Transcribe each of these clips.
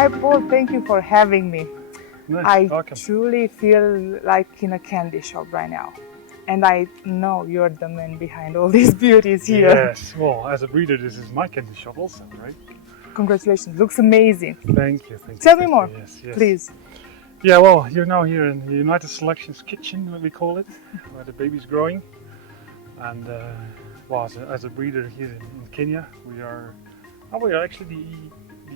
Hi Paul, thank you for having me. I Welcome. truly feel like in a candy shop right now. And I know you're the man behind all these beauties here. Yes, well, as a breeder, this is my candy shop also, right? Congratulations, looks amazing. Thank you, thank you. Tell me more, yes. please. Yeah, well, you're now here in the United Selections kitchen, what we call it, where the baby's growing. And well, as a breeder here in Kenya, we are actually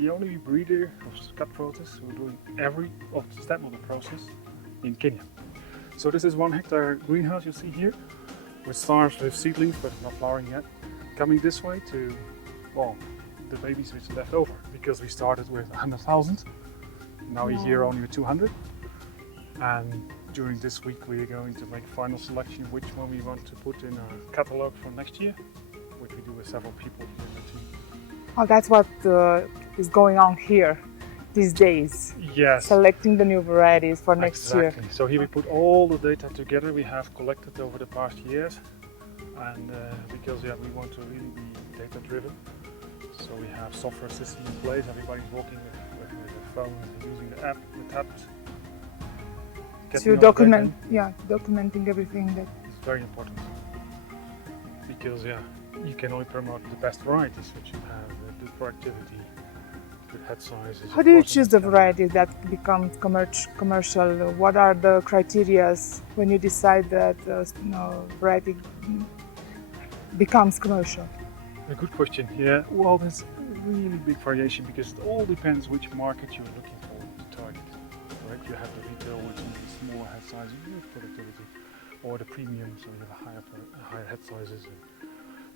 the only breeder of cutthroats who are doing every step of the process in Kenya. So this is 1 hectare greenhouse you see here, with stars with seedlings but not flowering yet, coming this way to, well, the babies which are left over, because we started with 100,000, now we're here only with 200, and during this week we are going to make a final selection which one we want to put in our catalogue for next year, which we do with several people here in the team. Oh, that's what is going on here these days. Yes. Selecting the new varieties for next year. Exactly. So here we put all the data together we have collected over the past years, and because we want to really be data driven, so we have software system in place. Everybody's working with the phone, using the app, the tablets. To document, documenting everything that. It's very important, because you can only promote the best varieties which you have, the productivity, the head sizes. How do you choose the varieties that become commercial? What are the criteria when you decide that variety becomes commercial? A good question. Yeah, well, there's really big variation because it all depends which market you're looking for to target. Right? You have the retail, which is the smaller head sizes with productivity, or the premium, so you have a higher head sizes.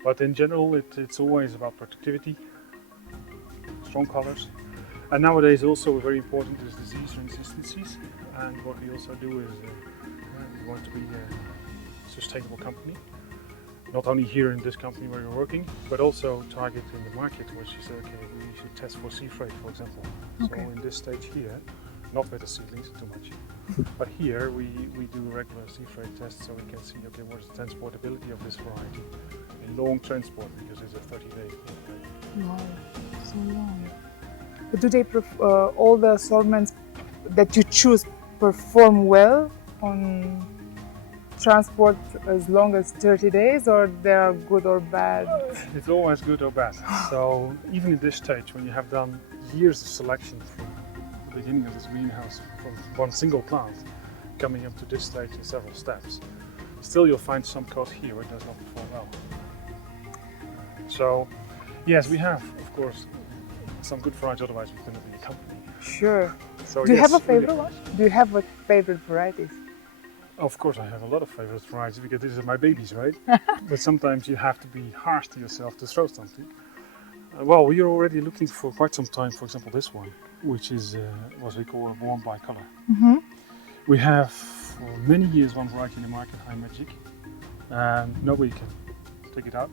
But in general, it's always about productivity, strong colors, and nowadays also very important is disease resistancies. And what we also do is we want to be a sustainable company. Not only here in this company where you're working, but also target in the market where you say, okay, we should test for sea freight, for example. Okay. So in this stage here, not with the seedlings too much, but here we do regular sea freight tests so we can see, okay, what is the transportability of this variety in long transport, because it's a 30-day thing, right? Wow, so long. But do they all the assortments that you choose perform well on transport as long as 30 days, or they are good or bad? It's always good or bad. So even in this stage, when you have done years of selection from the beginning of this greenhouse, from one single plant, coming up to this stage in several steps, still you'll find some coat here where it does not perform well. So yes, we have, of course, some good varieties, otherwise we couldn't be a company. Sure. So do you have a really favorite one? Do you have a favorite varieties? Of course, I have a lot of favorite varieties because these are my babies, right? But sometimes you have to be harsh to yourself to throw something. Well, we are already looking for quite some time, for example, this one, which is what we call a warm by color. Mm-hmm. We have for many years one variety in the market, High Magic, and nobody can take it out.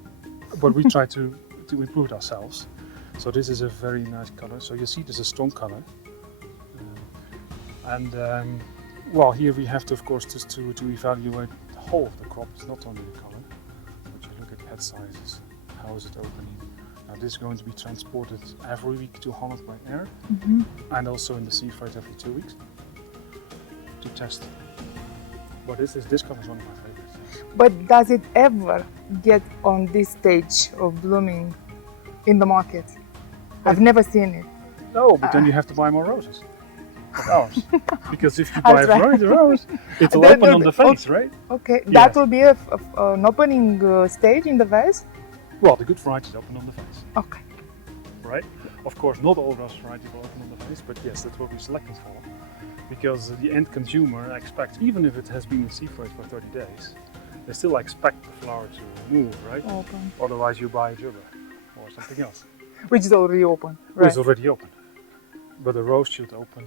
But we try to improve it ourselves. So this is a very nice color. So you see this is a strong color. Well, here we have to, of course, just to evaluate the whole of the crop. It's not only the color, but you look at the head sizes, how is it opening. Now this is going to be transported every week to Holland by air, and also in the sea freight every 2 weeks to test. But this color is one of my favorites. But does it ever get on this stage of blooming in the market? I've never seen it. No, but then you have to buy more roses. Ours. Because if you buy a variety of rose, it'll open on the face, right? Okay, Yeah. that will be an opening stage in the vase? Well, the good varieties open on the face. Okay. Right? Of course, not all rose varieties will open on the face, but yes, that's what we select them for. Because the end consumer expects, even if it has been in sea freight for 30 days, they still expect the flower to move, right? Open. Otherwise you buy a jubber or something else. Which is already open, right? It's already open. But the rose should open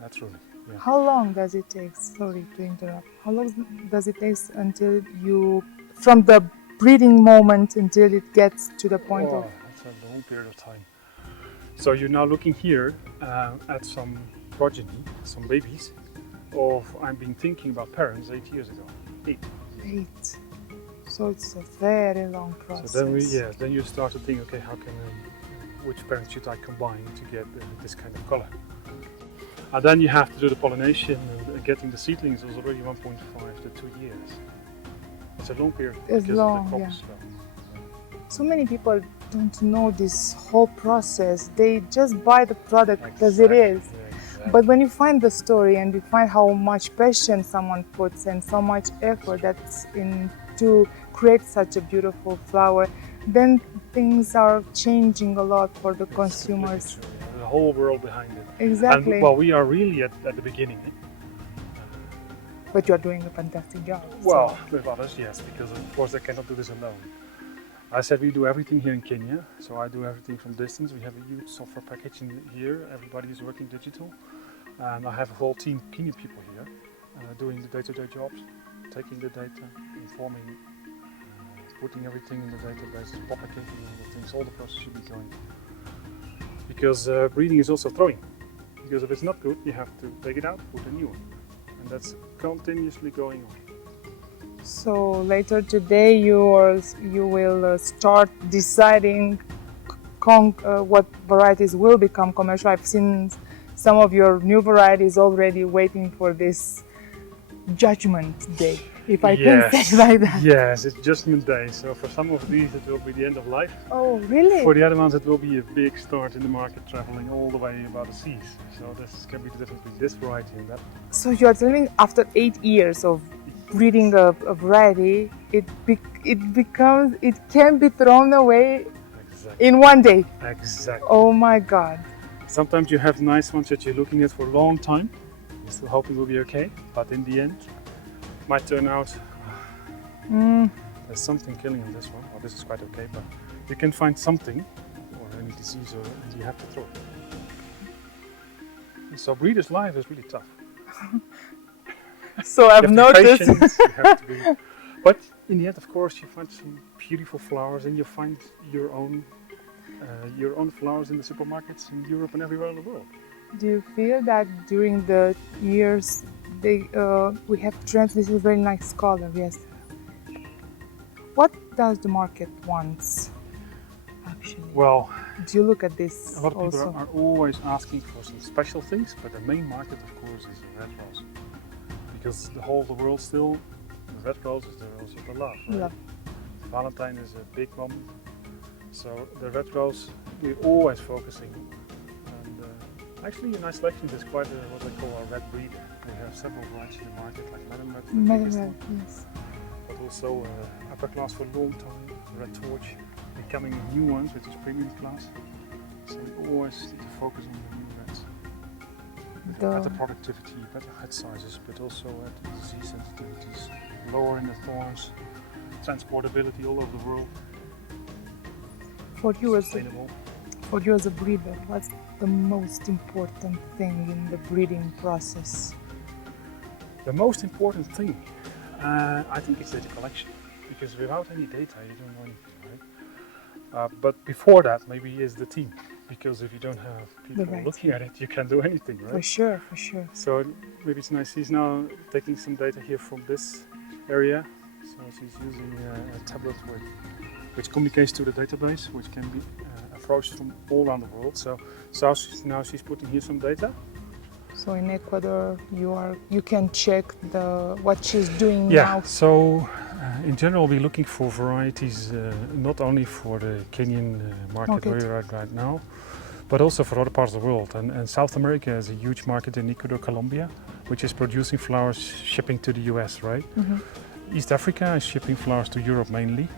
naturally. Yeah. How long does it take, sorry to interrupt, how long does it take until from the breeding moment until it gets to the point of... That's a long period of time. So you're now looking here at some progeny, some babies, I've been thinking about parents 8 years ago. 8. So it's a very long process. So then you start to think, okay, how can I which parent should I combine to get this kind of color. And then you have to do the pollination, and getting the seedlings is already 1.5 to 2 years. It's a long period It's because long, of the yeah. crops. So many people don't know this whole process. They just buy the product as it is. Exactly. But when you find the story and you find how much passion someone puts and so much effort that's in to create such a beautiful flower, then things are changing a lot for the It's consumers. completely true, yeah. There's a whole world behind it. Exactly. And well, we are really at the beginning. But you're doing a fantastic job. Well, with others, yes, because of course I cannot do this alone. I said we do everything here in Kenya, so I do everything from distance. We have a huge software package in here. Everybody is working digital, and I have a whole team of Kenyan people here doing the day-to-day jobs, taking the data, informing, putting everything in the database, propagating all the things. All the process should be going. Because breeding is also throwing. Because if it's not good, you have to take it out, put a new one, and that's continuously going on. So later today you will start deciding what varieties will become commercial. I've seen some of your new varieties already waiting for this judgment day, if I can say it like that. Yes, it's judgment day. So for some of these it will be the end of life. Oh, really? For the other ones it will be a big start in the market, traveling all the way about the seas. So this can be the difference between this variety and that. So you are telling me after 8 years of breeding a variety, it can be thrown away Exactly. in one day. Exactly. Oh my God. Sometimes you have nice ones that you're looking at for a long time. You're still hoping will be okay, but in the end, might turn out there's something killing on this one. Well, this is quite okay, but you can find something or any disease, and you have to throw it. And so breeder's life is really tough. So I've You have to be noticed. patient, you have to be, but in the end, of course, you find some beautiful flowers, and you find your own flowers in the supermarkets in Europe and everywhere in the world. Do you feel that during the years we have trends? This is a very nice color, yes. What does the market want, actually? Well, do you look at this a lot of people also? are always asking for some special things, but the main market, of course, is the red rose. Because the whole of the world still, the red rose is the rose of the love, right? Love. Valentine is a big moment. So the red rose, we're always focusing on. And actually, in our selection, there's quite what they call a red breeder. We have several varieties in the market, like Madam Red, the biggest Red, one, yes. but also upper class for a long time, Red Torch, becoming new ones, which is premium class. So we always need to focus on the new reds. With better productivity, better head sizes, but also at disease sensitivities, lowering the thorns, transportability all over the world. For you Sustainable. as a breeder, what's the most important thing in the breeding process? The most important thing, I think, is data collection, because without any data you don't know anything, right? But before that, maybe is the team, because if you don't have people looking at it, you can't do anything, right? For sure, for sure. So maybe it's nice. He's now taking some data here from this area, so she's using a tablet which communicates to the database, which can be approached from all around the world. So now she's putting here some data. So in Ecuador, you can check what she's doing now. Yeah. So in general, we're looking for varieties not only for the Kenyan market where we're at right now, but also for other parts of the world. And South America is a huge market in Ecuador, Colombia, which is producing flowers, shipping to the US, right? Mm-hmm. East Africa is shipping flowers to Europe mainly.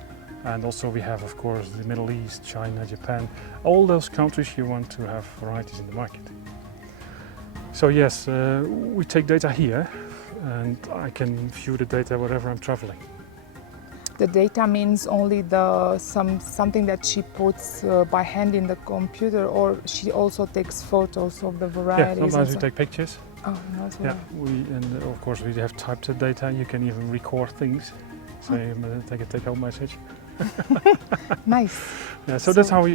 And also we have, of course, the Middle East, China, Japan, all those countries you want to have varieties in the market. So yes, we take data here, and I can view the data wherever I'm traveling. The data means only something that she puts by hand in the computer, or she also takes photos of the varieties? Yeah, sometimes we take pictures. Oh, that's yeah. And of course we have typed data. You can even record things. Say, take a take-home message. Nice. Yeah, so that's how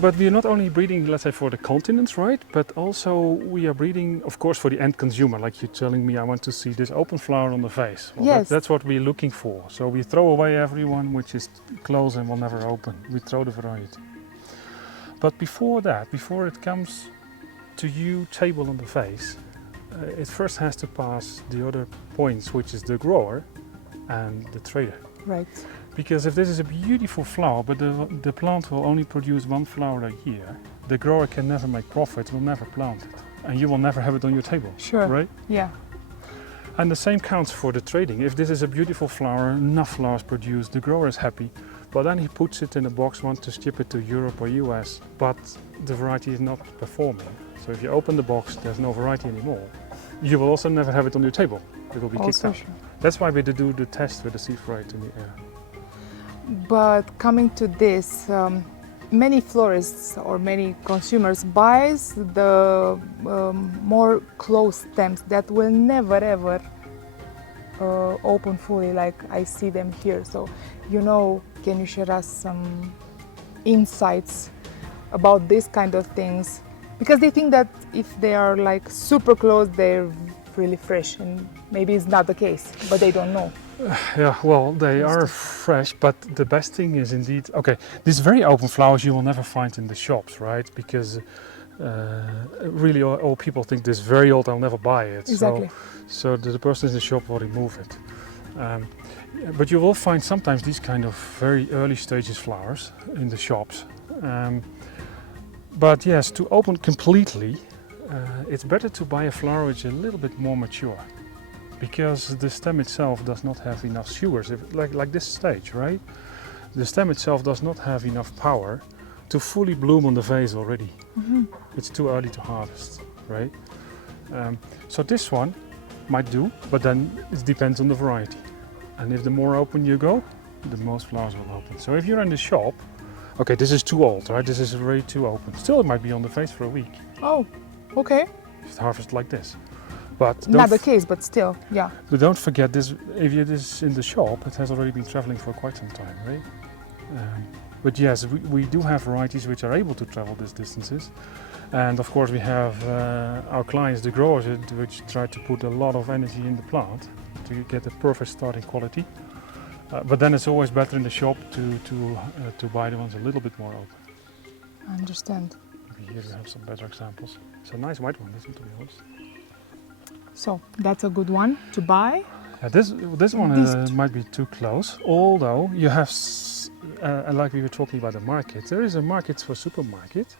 but we are not only breeding, let's say, for the continents, right? But also we are breeding, of course, for the end consumer. Like you're telling me, I want to see this open flower on the face. Well, yes. That's what we're looking for. So we throw away everyone which is closed and will never open. We throw the variety. But before that, before it comes to you table on the vase, it first has to pass the other points, which is the grower and the trader. Right. Because if this is a beautiful flower, but the plant will only produce one flower a year, the grower can never make profit, will never plant it. And you will never have it on your table. Sure. Right? Yeah. And the same counts for the trading. If this is a beautiful flower, enough flowers produced, the grower is happy, but then he puts it in a box, wants to ship it to Europe or US, but the variety is not performing. So if you open the box, there's no variety anymore. You will also never have it on your table. It will be kicked Also out. sure. That's why we do the test with the seed variety in the air. But coming to this, many florists or many consumers buys the more closed stems that will never ever open fully, like I see them here. So, can you share us some insights about this kind of things? Because they think that if they are like super close, they're really fresh, and maybe it's not the case, but they don't know. Yeah, well, they are fresh, but the best thing is indeed, okay, these very open flowers you will never find in the shops, right? Because really all people think this is very old, I'll never buy it. Exactly. So the person in the shop will remove it. But you will find sometimes these kind of very early stages flowers in the shops. But yes, to open completely, it's better to buy a flower which is a little bit more mature, because the stem itself does not have enough sugars, like this stage, right? The stem itself does not have enough power to fully bloom on the vase already. Mm-hmm. It's too early to harvest, right? So this one might do, but then it depends on the variety. And if the more open you go, the most flowers will open. So if you're in the shop, okay, this is too old, right? This is already too open. Still, it might be on the vase for a week. Oh, okay. It's harvested like this. But Not the case, but still, yeah. But don't forget this, if it is in the shop, it has already been traveling for quite some time, right? But yes, we do have varieties which are able to travel these distances. And of course we have our clients, the growers, which try to put a lot of energy in the plant to get the perfect starting quality. But then it's always better in the shop to buy the ones a little bit more open. I understand. Maybe here we have some better examples. It's a nice white one, isn't it, to be honest? So that's a good one to buy. This one might be too close, although you have, like we were talking about the market, there is a market for supermarket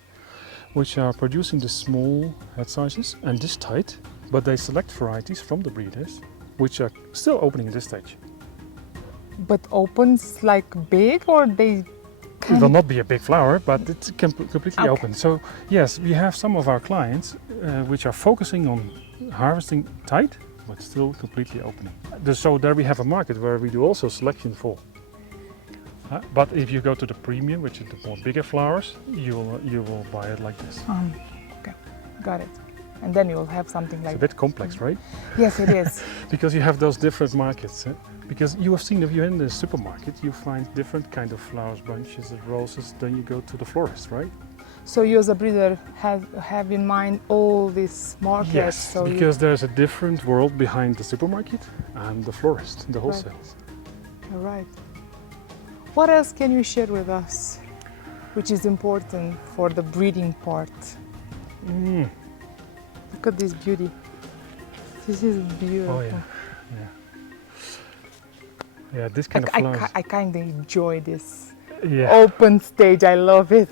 which are producing the small head sizes and this tight, but they select varieties from the breeders which are still opening at this stage. But opens like big, or they It will not be a big flower, but it's completely Okay. open. So yes, we have some of our clients which are focusing on harvesting tight, but still completely opening. So there we have a market where we do also selection for. But if you go to the premium, which is the more bigger flowers, you will buy it like this. Okay, got it. And then you'll have something It's like a bit complex, right? Yes, it is. Because you have those different markets. Because you have seen, if you're in the supermarket, you find different kind of flowers, bunches of roses, then you go to the florist, right? So you as a breeder have in mind all these markets. Yes, so because there's a different world behind the supermarket and the florist, the wholesale. All right. What else can you share with us, which is important for the breeding part? Look at this beauty. This is beautiful. Oh yeah, yeah. Yeah, this kind of flowers. I kind of enjoy this Yeah. open stage. I love it.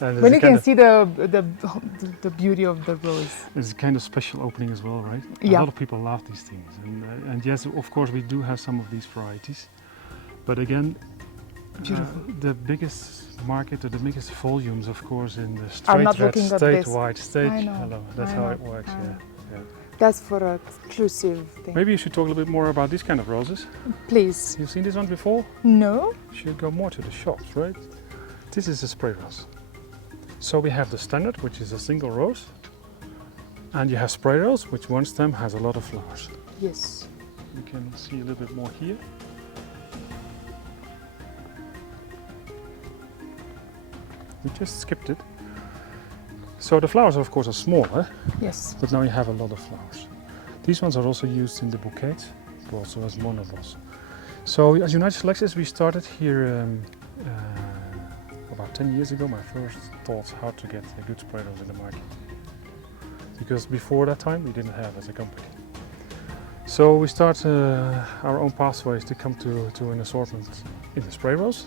And When you can see the beauty of the rose. It's a kind of special opening as well, right? Yeah. A lot of people love these things, and yes, of course, we do have some of these varieties, but again, the biggest market or the biggest volumes, of course, in the straight not red looking at this. statewide stage. I know, Hello, that's I how know, it works. I Yeah, know. yeah. That's for an exclusive thing. Maybe you should talk a little bit more about these kind of roses. Please. You've seen this one before? No? You should go more to the shops, right? This is a spray rose. So we have the standard, which is a single rose, and you have spray rose, which one stem has a lot of flowers. Yes. You can see a little bit more here. We just skipped it. So the flowers, of course, are smaller, Yes. but now you have a lot of flowers. These ones are also used in the bouquets, but also as monobos. So as United Selections, we started here about 10 years ago, my first thoughts how to get a good spray rose in the market. Because before that time we didn't have as a company. So we start our own pathways to come to an assortment in the spray rose.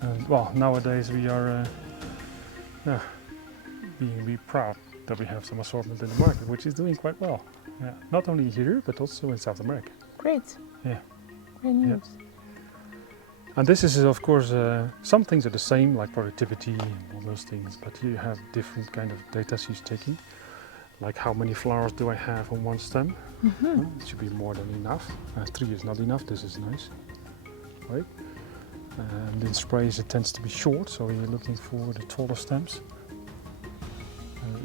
And well, nowadays we are being proud that we have some assortment in the market, which is doing quite well. Yeah. Not only here, but also in South America. Great. Yeah. Great news. Yeah. And this is, of course, some things are the same, like productivity and all those things, but here you have different kind of data she's taking, like how many flowers do I have on one stem? It should be more than enough. 3 is not enough. This is nice, right? And in sprays it tends to be short, so we're looking for the taller stems.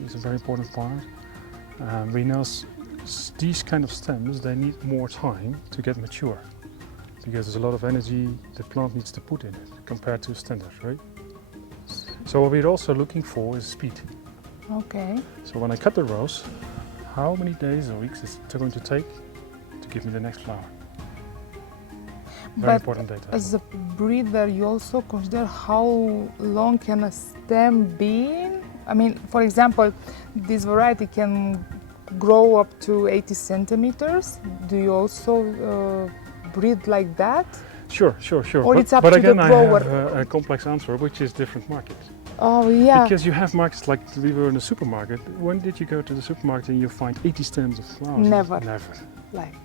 It's a very important part. We know these kind of stems, they need more time to get mature, because there's a lot of energy the plant needs to put in it compared to standard, right? So what we're also looking for is speed. Okay. So when I cut the rose, how many days or weeks is it going to take to give me the next flower? Very important data. As a breeder, you also consider how long can a stem be? I mean, for example, this variety can grow up to 80 centimeters. Do you also breed like that? Sure. Or it's up but to again, the I grower? have a complex answer, which is different markets. Oh, yeah. Because you have markets like we were in the supermarket. When did you go to the supermarket and you find 80 stems of flowers? Never.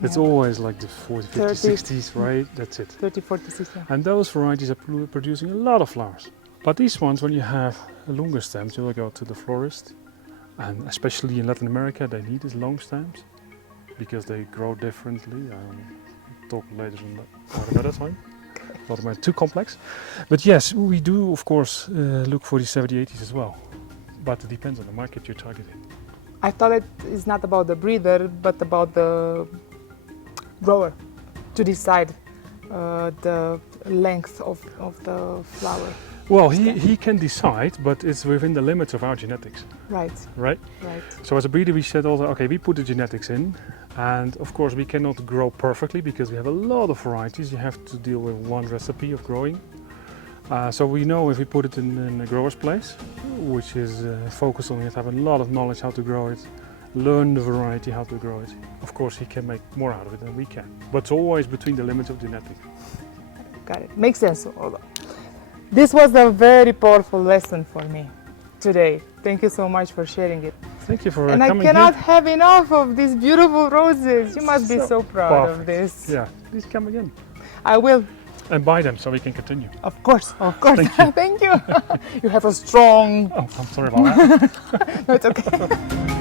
It's always like the 40, 50, 60s, right? That's it. 30, 40, 60. And those varieties are producing a lot of flowers. But these ones, when you have longer stems, you will go to the florist. And especially in Latin America, they need these long stems because they grow differently. I'll talk later on that or another time. Not too complex. But yes, we do, of course, look for the 70, 80s as well. But it depends on the market you're targeting. I thought it is not about the breeder, but about the grower to decide the length of the flower. Well, he can decide, but it's within the limits of our genetics. Right. Right? Right. So as a breeder, we said also, okay, we put the genetics in, and of course we cannot grow perfectly because we have a lot of varieties. You have to deal with one recipe of growing. So we know if we put it in a grower's place, which is focused on it, have a lot of knowledge how to grow it, learn the variety how to grow it. Of course, he can make more out of it than we can, but it's always between the limits of genetics. Got it. Makes sense. This was a very powerful lesson for me today. Thank you so much for sharing it. Thank you for coming coming here. And I cannot here. have enough of these beautiful roses. You must be so proud of this. Yeah, please come again. I will. And buy them so we can continue. Of course, of course. Thank you. Thank you. You have a strong... Oh, I'm sorry about that. No, it's okay.